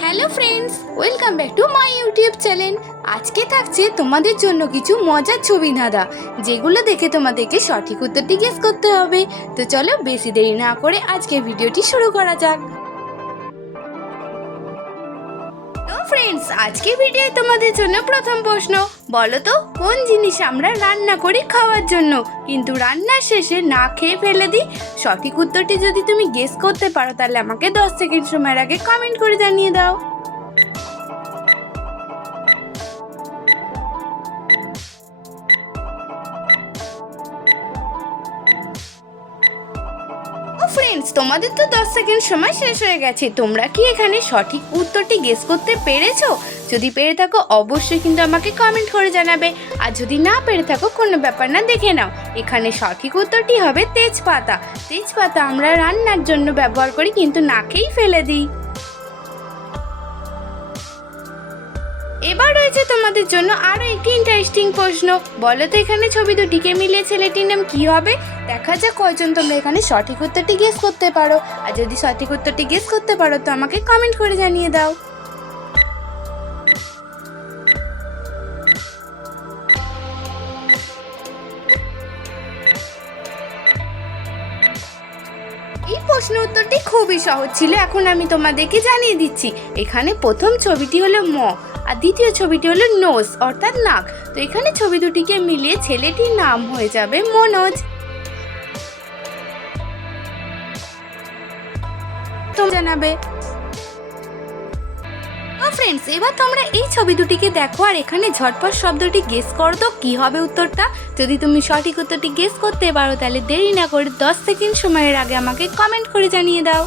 Hello friends welcome back to my YouTube channel আজকে থাকছে তোমাদের জন্য কিছু মজার ছবি ধাঁধা যেগুলো দেখে তোমাদেরকে সঠিক উত্তরটি গেস করতে হবে। তো চলো বেশি দেরি না করে আজকে ভিডিওটি শুরু করা যাক। ফ্রেন্ডস আজকে ভিডিও তোমাদের জন্য প্রথম প্রশ্ন। বলো তো কোন জিনিস আমরা রান্না করি খাওয়ার জন্য? কিন্তু রান্নার শেষে না খেয়ে ফেলে দিই? সঠিক উত্তরটি যদি তুমি গেস করতে পারো, তাহলে আমাকে দশ সেকেন্ড সময়ের আগে কমেন্ট করে জানিয়ে দাও। ফ্রেন্ডস তোমাদের তো দশ সেকেন্ড সময় শেষ হয়ে গেছে। তোমরা কি এখানে সঠিক উত্তরটি গেস করতে পেরেছ? যদি পেরে থাকো, অবশ্যই কিন্তু আমাকে কমেন্ট করে জানাবে। আর যদি না পেরে থাকো, কোনো ব্যাপার না, দেখে নাও। এখানে সঠিক উত্তরটি হবে তেজপাতা। তেজপাতা আমরা রান্নার জন্য ব্যবহার করি, কিন্তু নাকেই ফেলে দিই। এবার রয়েছে তোমাদের জন্য আরও একটি ইন্টারেস্টিং প্রশ্ন। বলো তো এখানে ছবি দুটিকে মিলিয়ে ছেলেটির নাম কি হবে? দেখা যাক কয়জন তোমরা এখানে সঠিক উত্তরটি গেস করতে পারো। আর যদি সঠিক উত্তরটি গেস করতে পারো, তো আমাকে কমেন্ট করে জানিয়ে দাও। এই প্রশ্ন উত্তরটি খুবই সহজ ছিল, এখন আমি তোমাদেরকে জানিয়ে দিচ্ছি। এখানে প্রথম ছবিটি হলো ম, আর দ্বিতীয় ছবিটি হলো নোজ অর্থাৎ নাক। তো এখানে ছবি দুটিকে মিলিয়ে ছেলেটির নাম হয়ে যাবে মনোজ। তো জানাবে। তো ফ্রেন্ডস এবার তোমরা এই ছবি দুটিকে দেখো আর এখানে ঝটপট শব্দটি গেস করো তো, কী হবে উত্তরটা? যদি তুমি সঠিক উত্তরটি গেস করতে পারো, তাহলে দেরি না করে দশ সেকেন্ড সময়ের আগে আমাকে কমেন্ট করে জানিয়ে দাও।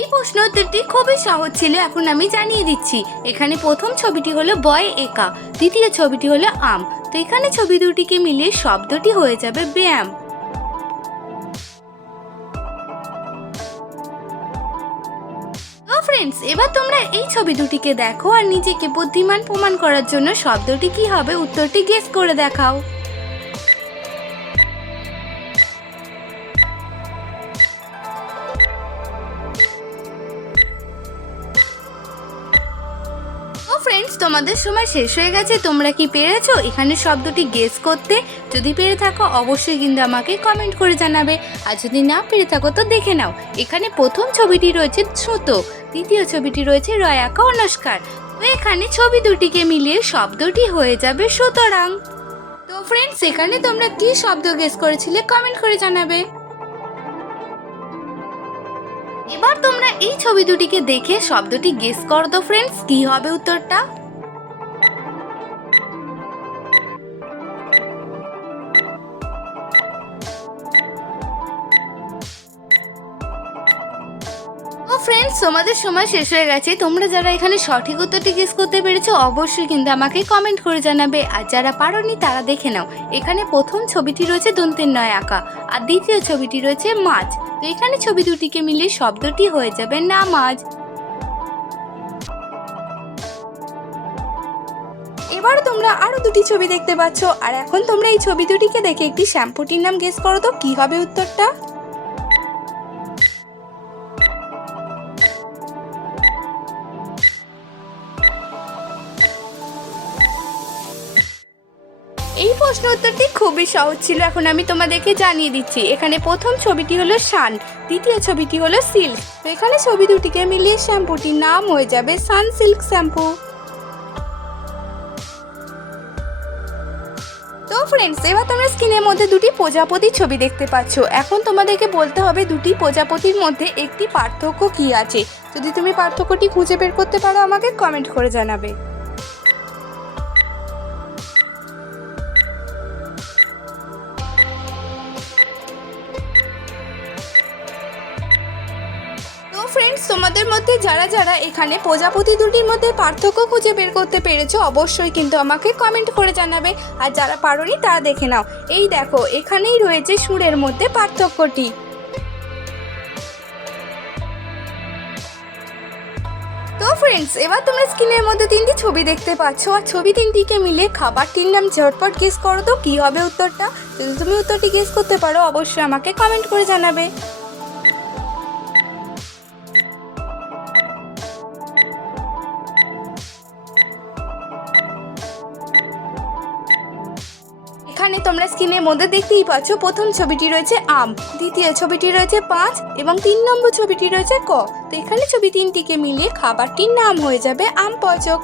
এই প্রশ্ন উত্তরটি খুবই সহজ ছিল, এখন আমি জানিয়ে দিচ্ছি। এখানে প্রথম ছবিটি হলো বয় একা, দ্বিতীয় ছবিটি হলো আম। তো এখানে ছবি দুটিকে মিলিয়ে শব্দটি হয়ে যাবে ব্যায়াম। ফ্রেন্ডস এবার তোমরা এই ছবি দুটিকে দেখো আর নিজেকে বুদ্ধিমান প্রমাণ করার জন্য শব্দটি কি হবে, উত্তরটি গেস করে দেখাও। তোমাদের সময় শেষ হয়ে গেছে, তোমরা কি পেরেছ? এখানে শব্দটি গেস করতে। যদি পেরে থাকো, অবশ্যই কিন্তু আমাকে কমেন্ট করে জানাবে। আর যদি না পেরে থাকো, তো দেখে নাও। এখানে প্রথম ছবিটি রয়েছে সুতো দ্বিতীয় ছবিটি রয়েছে রয়াকা অনস্কার তো এখানে ছবি দুটিকে মিলিয়ে শব্দটি হয়ে যাবে সুতরাং। তো ফ্রেন্ডস এখানে তোমরা কি শব্দ গেস করেছিলে কমেন্ট করে জানাবে। এবার তোমরা এই ছবি দুটিকে দেখে শব্দটি গেস করো তো ফ্রেন্ডস কি হবে উত্তরটা? ফ্রেন্ডস তোমাদের সময় শেষ হয়ে গেছে। তোমরা যারা এখানে সঠিক উত্তরটি গেস করতে পেরেছ, অবশ্যই কিন্তু আমাকে কমেন্ট করে জানাবে। আর যারা পারোনি, তারা দেখে নাও। এখানে প্রথম ছবিটি রয়েছে দন্তের নয় আঁকা, আর দ্বিতীয় ছবিটি রয়েছে মাছ। তো এখানে ছবি দুটিকে মিলিয়ে শব্দটি হয়ে যাবে না মাছ। এবার তোমরা আরও দুটি ছবি দেখতে পাচ্ছ। আর এখন তোমরা এই ছবি দুটিকে দেখে একটি শ্যাম্পুটির নাম গেস করো তো। কি হবে উত্তরটা? এই প্রশ্ন উত্তরটি খুবই সহজ ছিল। এখন আমি তোমাদেরকে জানিয়ে দিচ্ছি। এখানে প্রথম ছবিটি হলো শান, দ্বিতীয় ছবিটি হলো সিল্ক। তো এখানে ছবি দুটিকে মিলিয়ে শ্যাম্পুটির নাম হয়ে যাবে সান সিল্ক শ্যাম্পু। তো ফ্রেন্ডস এবার তোমরা স্ক্রিনের মধ্যে দুটি প্রজাপতির ছবি দেখতে পাচ্ছ। এখন তোমাদেরকে বলতে হবে দুটি প্রজাপতির মধ্যে একটি পার্থক্য কি আছে। যদি তুমি পার্থক্যটি খুঁজে বের করতে পারো, আমাকে কমেন্ট করে জানাবে। ফ্রেন্ডস তোমাদের মধ্যে যারা যারা এখানে প্রজাপতি দুটির মধ্যে পার্থক্য খুঁজে বের করতে পেরেছ, অবশ্যই কিন্তু আমাকে কমেন্ট করে জানাবে। আর যারা পারোনি, তারা দেখে নাও। এই দেখো, এখানেই রয়েছে সুরের মধ্যে পার্থক্যটি। তো ফ্রেন্ডস এবার তোমরা স্ক্রিনের মধ্যে তিনটি ছবি দেখতে পাচ্ছ। আর ছবি তিনটিকে মিলে খাবার খাবারটির নাম ঝটপট গেস করো তো, কী হবে উত্তরটা? যদি তুমি উত্তরটি গেস করতে পারো, অবশ্যই আমাকে কমেন্ট করে জানাবে। এখানে তোমরা স্ক্রিনের মধ্যে দেখতেই পাচ্ছ, প্রথম ছবিটি রয়েছে আম, দ্বিতীয় ছবিটি রয়েছে পাঁচ এবং তিন নম্বর ছবিটি রয়েছে ক। তো এখানে ছবি তিনটিকে মিলিয়ে খাবারটির নাম হয়ে যাবে আম পচক।